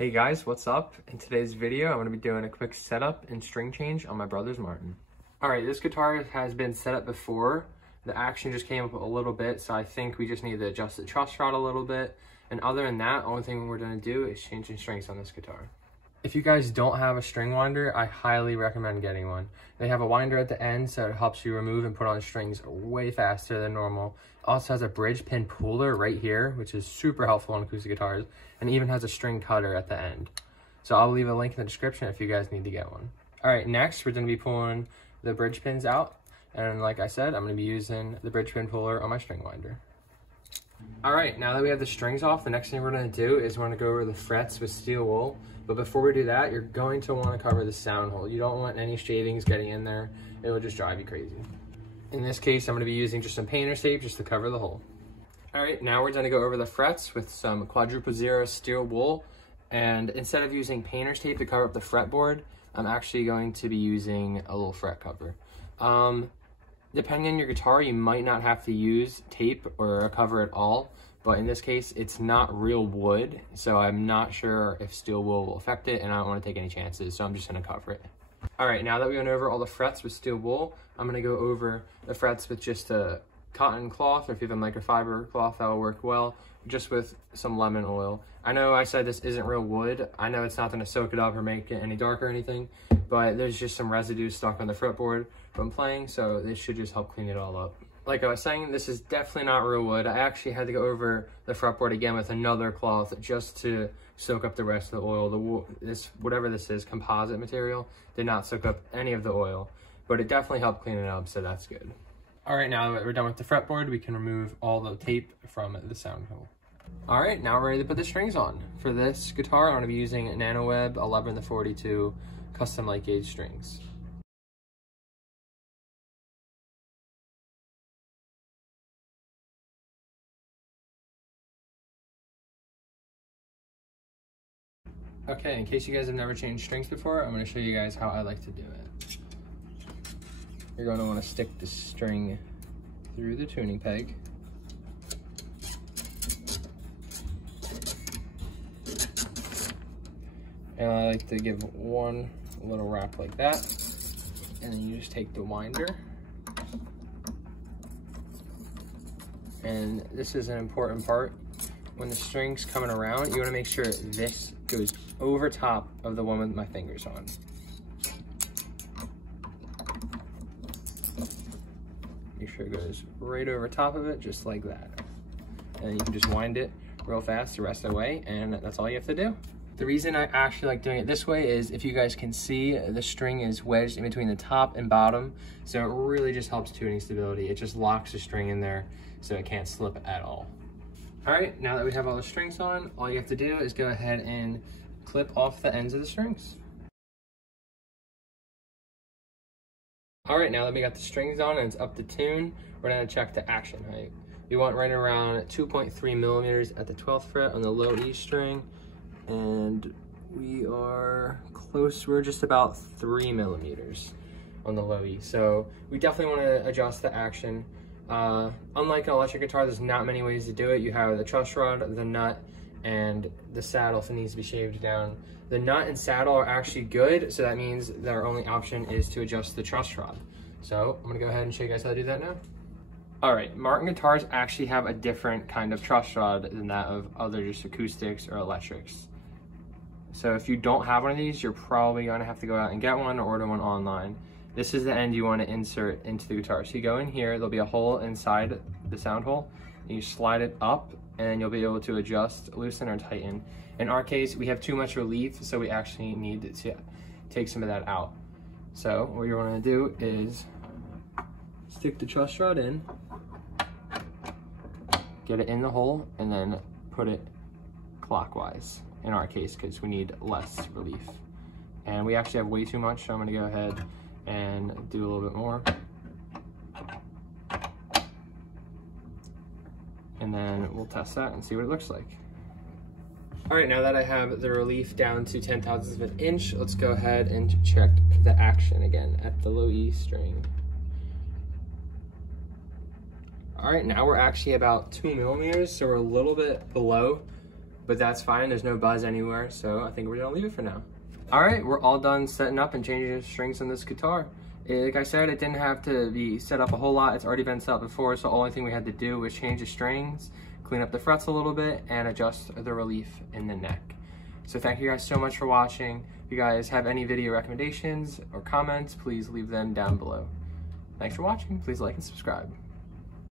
Hey guys, what's up? In today's video, I'm going to be doing a quick setup and string change on my brother's Martin. Alright, this guitar has been set up before. The action just came up a little bit, so I think we just need to adjust the truss rod a little bit. And other than that, the only thing we're going to do is change the strings on this guitar. If you guys don't have a string winder, I highly recommend getting one. They have a winder at the end, so it helps you remove and put on strings way faster than normal. It also has a bridge pin puller right here, which is super helpful on acoustic guitars, and it even has a string cutter at the end. So I'll leave a link in the description if you guys need to get one. All right, next we're going to be pulling the bridge pins out, and like I said, I'm going to be using the bridge pin puller on my string winder. All right, now that we have the strings off, the next thing we're going to do is we're going to go over the frets with steel wool. But before we do that, you're going to want to cover the sound hole. You don't want any shavings getting in there. It will just drive you crazy. In this case, I'm going to be using just some painter's tape just to cover the hole. All right, now we're going to go over the frets with some quadruple zero steel wool. And instead of using painter's tape to cover up the fretboard, I'm actually going to be using a little fret cover. Depending on your guitar, you might not have to use tape or a cover at all, but in this case, it's not real wood, so I'm not sure if steel wool will affect it, and I don't want to take any chances, so I'm just going to cover it. All right, now that we went over all the frets with steel wool, I'm going to go over the frets with just a cotton cloth, or if you have a microfiber cloth, that will work well, just with some lemon oil. I know I said this isn't real wood. I know it's not going to soak it up or make it any dark or anything, but there's just some residue stuck on the fretboard from playing, so this should just help clean it all up. Like I was saying, this is definitely not real wood. I actually had to go over the fretboard again with another cloth just to soak up the rest of the oil. The wool, whatever this is, composite material, did not soak up any of the oil, but it definitely helped clean it up, so that's good. All right, now that we're done with the fretboard, we can remove all the tape from the sound hole. All right, now we're ready to put the strings on. For this guitar, I'm going to be using NanoWeb 11-42 custom light gauge strings. Okay, in case you guys have never changed strings before, I'm going to show you guys how I like to do it. You're going to want to stick the string through the tuning peg. And I like to give one little wrap like that. And then you just take the winder. And this is an important part. When the string's coming around, you want to make sure this goes over top of the one with my fingers on. Make sure it goes right over top of it, just like that. And you can just wind it real fast the rest of the way, and that's all you have to do. The reason I actually like doing it this way is, if you guys can see, the string is wedged in between the top and bottom, so it really just helps tuning stability. It just locks the string in there so it can't slip at all. All right, now that we have all the strings on, all you have to do is go ahead and clip off the ends of the strings. All right, now that we got the strings on and it's up to tune, we're gonna check the action height. We want right around 2.3 millimeters at the 12th fret on the low E string, and we are close, we're just about 3 millimeters on the low E. So we definitely wanna adjust the action. Unlike an electric guitar, there's not many ways to do it. You have the truss rod, the nut, and the saddle, if it needs to be shaved down. The nut and saddle are actually good, so that means that our only option is to adjust the truss rod. So I'm gonna go ahead and show you guys how to do that now. All right, Martin guitars actually have a different kind of truss rod than that of other just acoustics or electrics. So if you don't have one of these, you're probably gonna have to go out and get one or order one online. This is the end you want to insert into the guitar. So you go in here, there'll be a hole inside the sound hole, and you slide it up, and you'll be able to adjust, loosen, or tighten. In our case, we have too much relief, so we actually need to take some of that out. So what you're going to do is stick the truss rod in, get it in the hole, and then put it clockwise, in our case, because we need less relief. And we actually have way too much, so I'm going to go ahead and do a little bit more. And then we'll test that and see what it looks like. All right, now that I have the relief down to 0.010 of an inch, let's go ahead and check the action again at the low E string. All right, now we're actually about 2 millimeters, so we're a little bit below, but that's fine. There's no buzz anywhere, so I think we're gonna leave it for now. All right, we're all done setting up and changing the strings on this guitar. Like I said, it didn't have to be set up a whole lot. It's already been set up before, so the only thing we had to do was change the strings, clean up the frets a little bit, and adjust the relief in the neck. So thank you guys so much for watching. If you guys have any video recommendations or comments, please leave them down below. Thanks for watching. Please like and subscribe.